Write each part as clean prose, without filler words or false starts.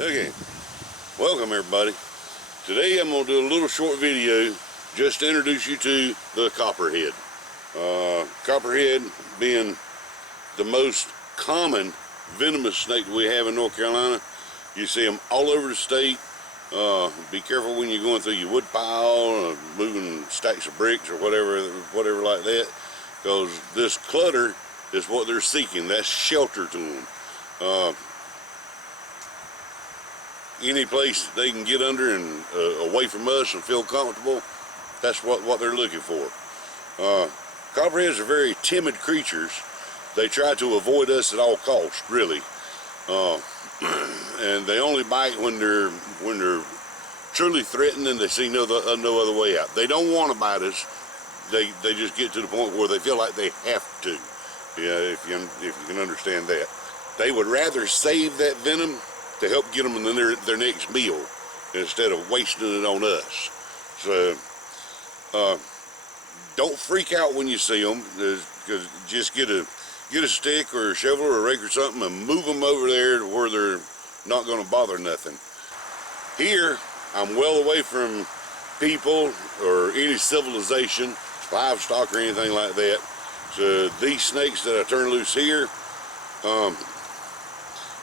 Okay, welcome everybody. Today I'm going to do a little short video just to introduce you to the Copperhead. Copperhead being the most common venomous snake we have in North Carolina. You see them all over the state. Be careful when you're going through your wood pile, moving stacks of bricks or whatever like that, because this clutter is what they're seeking. That's shelter to them. Any place they can get under and away from us and feel comfortable, that's what they're looking for. Copperheads are very timid creatures. They try to avoid us at all costs, really. And they only bite when they're truly threatened and they see no other way out. They don't want to bite us. They just get to the point where they feel like they have to. Yeah, if you can understand that. They would rather save that venom to help get them in their next meal instead of wasting it on us. So don't freak out when you see them, because just get a stick or a shovel or a rake or something and move them over there to where they're not going to bother nothing. Here I'm well away from people or any civilization, livestock or anything like that. So these snakes that I turn loose here,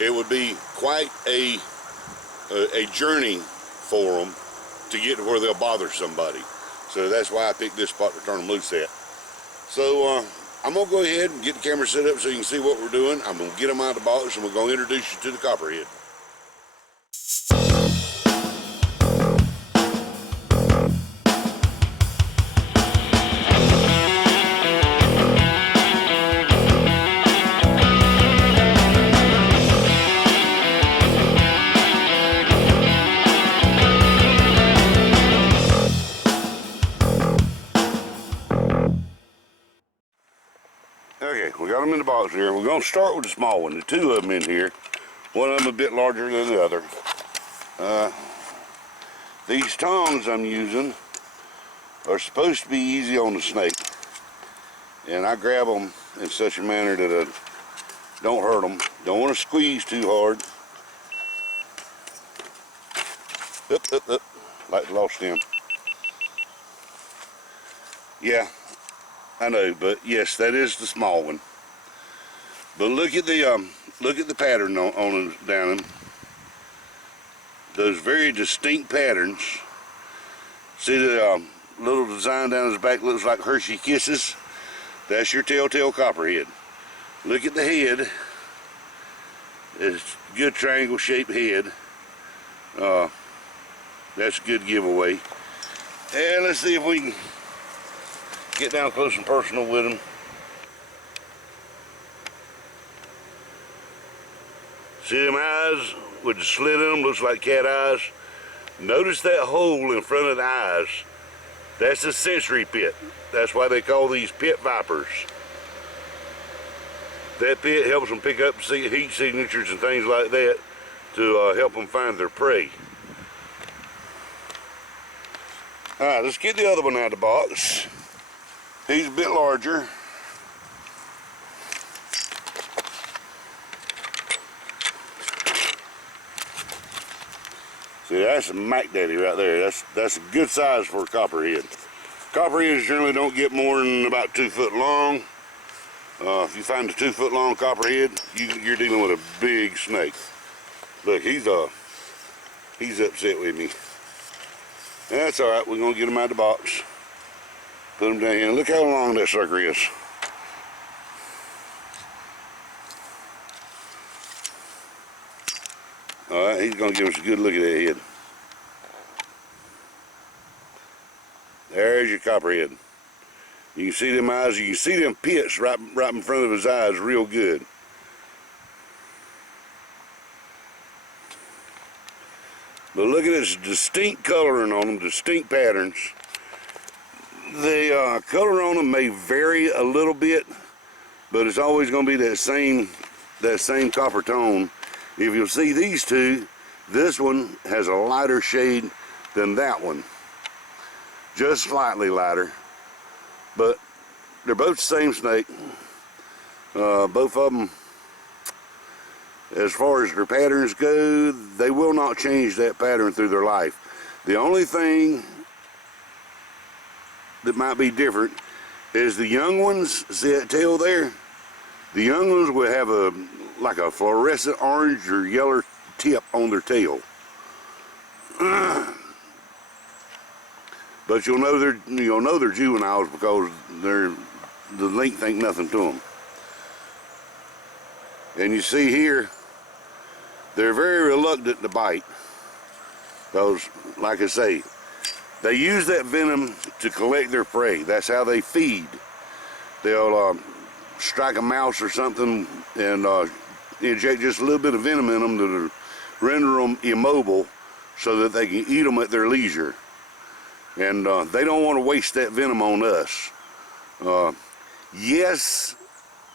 it would be quite a journey for them to get to where they'll bother somebody. So that's why I picked this spot to turn them loose at. So I'm going to go ahead and get the camera set up so you can see what we're doing. I'm going to get them out of the box and we're going to introduce you to the Copperhead. Okay, we got them in the box here. We're going to start with the small one. The two of them in here. One of them a bit larger than the other. These tongs I'm using are supposed to be easy on the snake. And I grab them in such a manner that I don't hurt them. Don't want to squeeze too hard. Up, like lost him. Yeah. I know, but yes, that is the small one. But look at the pattern on them down them. Those very distinct patterns. See the little design down his back looks like Hershey Kisses. That's your telltale Copperhead. Look at the head. It's a good triangle shaped head. That's a good giveaway. And let's see if we can get down close and personal with them. See them eyes with the slit in them, looks like cat eyes. Notice that hole in front of the eyes. That's a sensory pit. That's why they call these pit vipers. That pit helps them pick up heat signatures and things like that to help them find their prey. Alright, let's get the other one out of the box. He's a bit larger. See, that's a Mac Daddy right there. That's a good size for a Copperhead. Copperheads generally don't get more than about 2 foot long. If you find a 2 foot long Copperhead, you're dealing with a big snake. Look, he's upset with me. That's all right. We're gonna get him out of the box. Put him down here. Look how long that sucker is. Alright, he's going to give us a good look at that head. There's your Copperhead. You can see them eyes. You can see them pits right in front of his eyes real good. But look at this distinct coloring on them, distinct patterns. The color on them may vary a little bit, but it's always going to be that same copper tone. If you'll see these two, this one has a lighter shade than that one. Just slightly lighter. But they're both the same snake. Both of them, as far as their patterns go, they will not change that pattern through their life. The only thing that might be different is the young ones, see that tail there? The young ones will have like a fluorescent orange or yellow tip on their tail. But you'll know they're juveniles because the length ain't nothing to them. And you see here, they're very reluctant to bite. Because, like I say, they use that venom to collect their prey. That's how they feed. They'll strike a mouse or something and inject just a little bit of venom in them to render them immobile so that they can eat them at their leisure. And they don't want to waste that venom on us. Yes,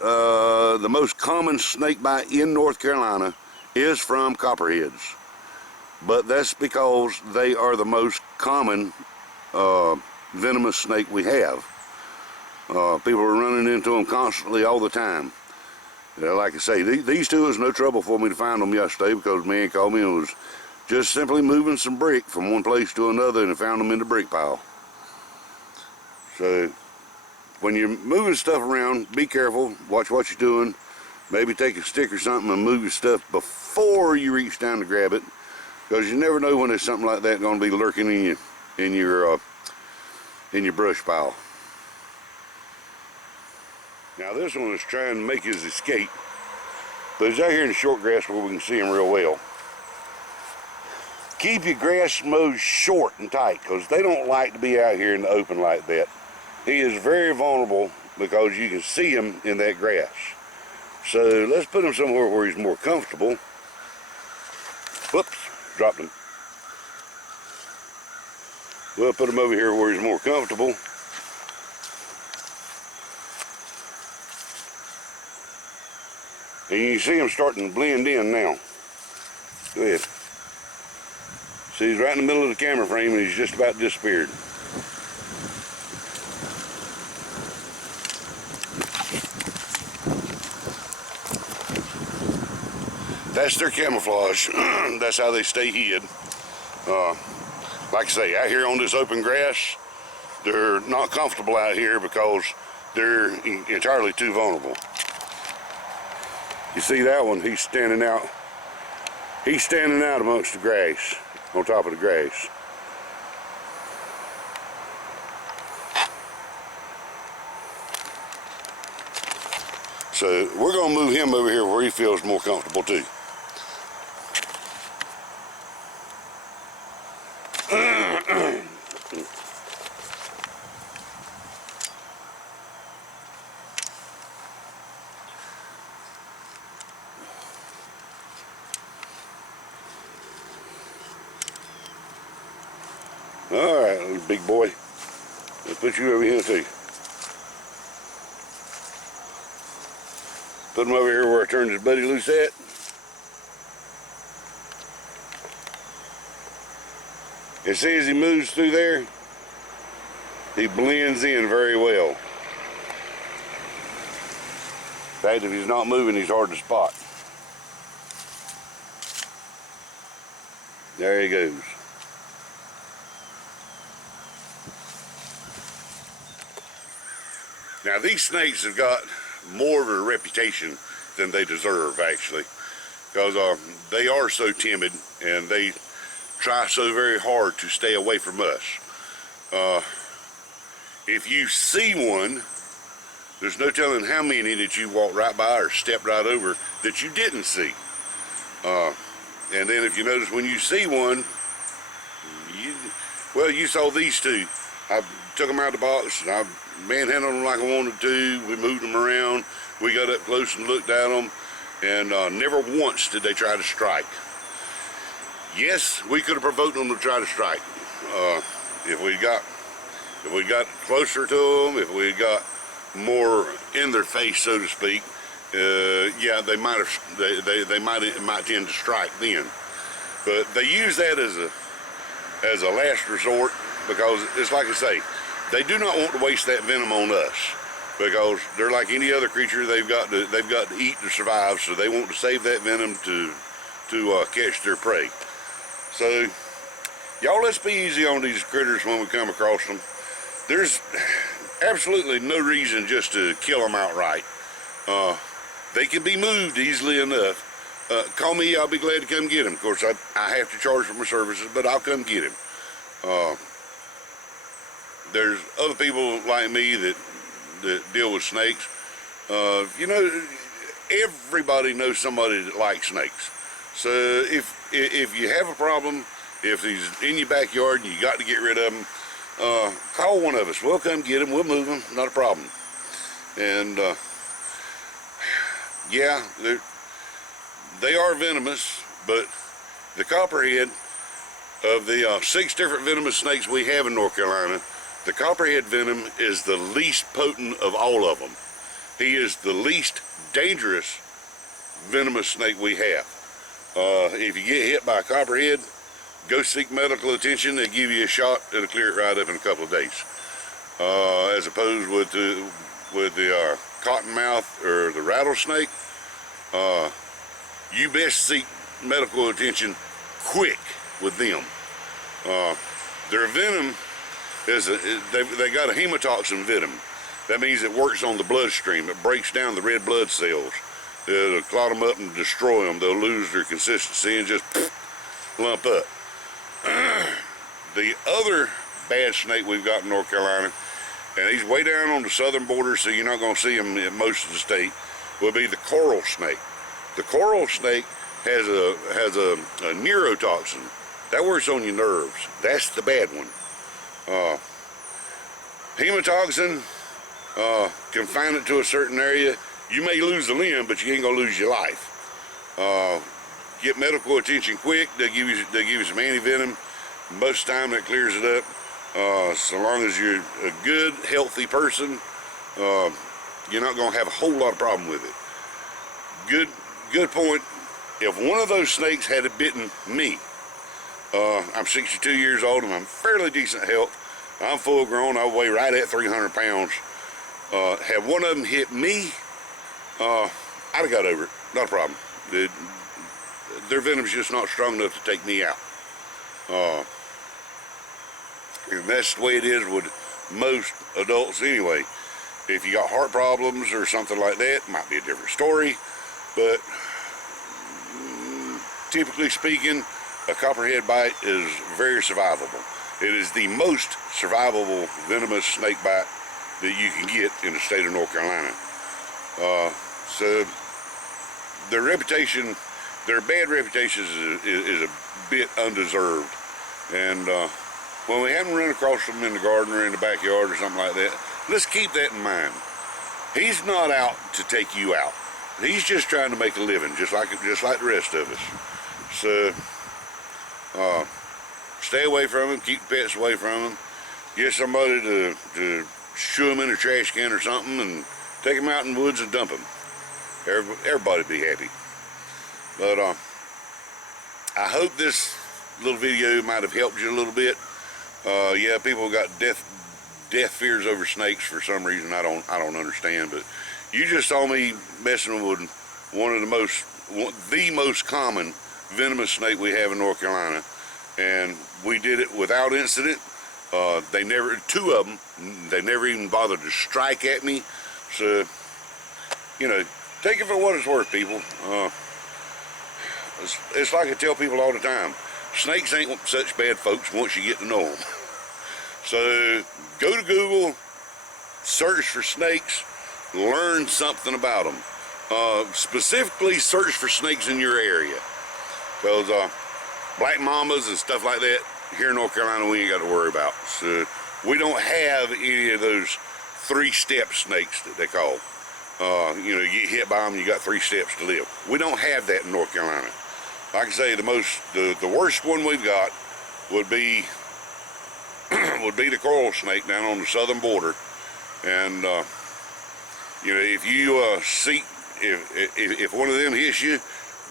the most common snake bite in North Carolina is from copperheads. But that's because they are the most common venomous snake we have. People are running into them constantly all the time. Like I say, these two was no trouble for me to find them yesterday because the man called me and was just simply moving some brick from one place to another and found them in the brick pile. So when you're moving stuff around, be careful, watch what you're doing. Maybe take a stick or something and move your stuff before you reach down to grab it, because you never know when there's something like that going to be lurking in your brush pile. Now this one is trying to make his escape, but he's out here in the short grass where we can see him real well. Keep your grass mows short and tight because they don't like to be out here in the open like that. He is very vulnerable because you can see him in that grass. So let's put him somewhere where he's more comfortable. Whoops, dropped him. We'll put him over here where he's more comfortable. And you can see him starting to blend in now. Go ahead. See, he's right in the middle of the camera frame and he's just about disappeared. That's their camouflage. That's how they stay hid. Like I say, out here on this open grass, they're not comfortable out here because they're entirely too vulnerable. You see that one? He's standing out. He's standing out amongst the grass, on top of the grass. So we're going to move him over here where he feels more comfortable too. All right, little big boy. Let's put you over here too. Put him over here where I turned his buddy loose at. And see, as he moves through there, he blends in very well. In fact, if he's not moving, he's hard to spot. There he goes. Now these snakes have got more of a reputation than they deserve, actually, because they are so timid and they try so very hard to stay away from us. If you see one, there's no telling how many that you walk right by or step right over that you didn't see. And then if you notice when you see one, you saw these two. I took them out of the box and I manhandled them like I wanted to. We moved them around. We got up close and looked at them, and never once did they try to strike. Yes, we could have provoked them to try to strike. If we got closer to them, if we got more in their face, so to speak, yeah, they might tend to strike then. But they use that as a last resort because it's like I say, they do not want to waste that venom on us. because they're like any other creature. They've got to eat to survive, so they want to save that venom to catch their prey. So y'all, let's be easy on these critters when we come across them. There's absolutely no reason just to kill them outright. They can be moved easily enough. Call me, I'll be glad to come get them. Of course, I have to charge for my services, but I'll come get him. There's other people like me that deal with snakes. You know, everybody knows somebody that likes snakes. So if you have a problem, if he's in your backyard and you got to get rid of him, call one of us. We'll come get him. We'll move him. Not a problem. And yeah, they are venomous, but the copperhead, of the 6 different venomous snakes we have in North Carolina, the copperhead venom is the least potent of all of them. He is the least dangerous venomous snake we have. If you get hit by a copperhead, go seek medical attention. They give you a shot, it'll clear it right up in a couple of days. As opposed with the cottonmouth or the rattlesnake, you best seek medical attention quick with them. Their venom is they got a hemotoxin venom. That means it works on the bloodstream. It breaks down the red blood cells. It'll clot them up and destroy them. They'll lose their consistency and just lump up. The other bad snake we've got in North Carolina, and he's way down on the southern border, so you're not going to see him in most of the state, will be the coral snake. The coral snake has a neurotoxin that works on your nerves. That's the bad one. Hemotoxin, confine it to a certain area. You may lose a limb, but you ain't gonna lose your life. Get medical attention quick. They'll give you some anti-venom. Most of the time that clears it up. So long as you're a good, healthy person, you're not gonna have a whole lot of problem with it. Good point. If one of those snakes had bitten me, I'm 62 years old and I'm fairly decent health. I'm full grown. I weigh right at 300 pounds. Had one of them hit me, I'd have got over it. Not a problem. Their venom's just not strong enough to take me out. And that's the way it is with most adults anyway. If you got heart problems or something like that, it might be a different story. But typically speaking, a copperhead bite is very survivable. It is the most survivable venomous snake bite that you can get in the state of North Carolina. So their reputation, their bad reputation is a bit undeserved. And when we haven't run across them in the garden or in the backyard or something like that, let's keep that in mind. He's not out to take you out. He's just trying to make a living, just like the rest of us. So stay away from him, keep the pets away from him. Get somebody to shoo them in a trash can or something and take them out in the woods and dump them. Everybody be happy. But I hope this little video might have helped you a little bit. Yeah, people got death fears over snakes for some reason. I don't understand, but you just saw me messing with one of the most common venomous snake we have in North Carolina, and we did it without incident. Two of them, they never even bothered to strike at me. So, you know, take it for what it's worth, people. It's like I tell people all the time, snakes ain't such bad folks once you get to know them. So go to Google, search for snakes, learn something about them. Specifically search for snakes in your area. Because black mamas and stuff like that, here in North Carolina, we ain't got to worry about. So we don't have any of those 3-step snakes that they call. You know, you get hit by them, you got 3 steps to live. We don't have that in North Carolina. Like I say, the worst one we've got would be the coral snake down on the southern border. And you know, if you if one of them hits you,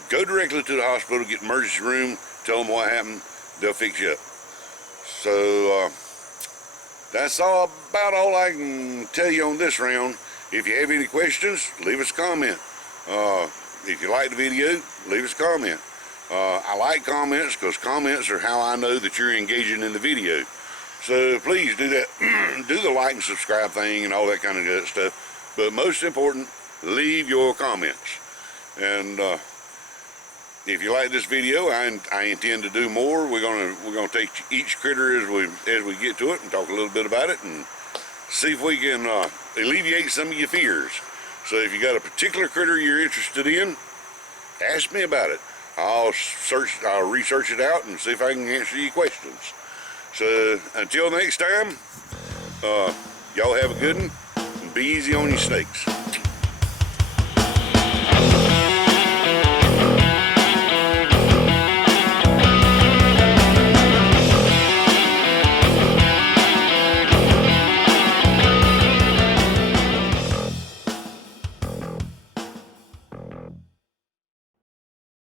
go directly to the hospital, get the emergency room, tell them what happened, they'll fix you up. So that's about all I can tell you on this round. If you have any questions, leave us a comment. If you like the video, leave us a comment. I like comments because comments are how I know that you're engaging in the video. So please do that. Do the like and subscribe thing and all that kind of good stuff. But most important, leave your comments. And if you like this video, I intend to do more. We're gonna take each critter as we get to it and talk a little bit about it and see if we can alleviate some of your fears. So if you got a particular critter you're interested in, ask me about it. I'll research it out and see if I can answer your questions. So until next time, y'all have a good one and be easy on your snakes.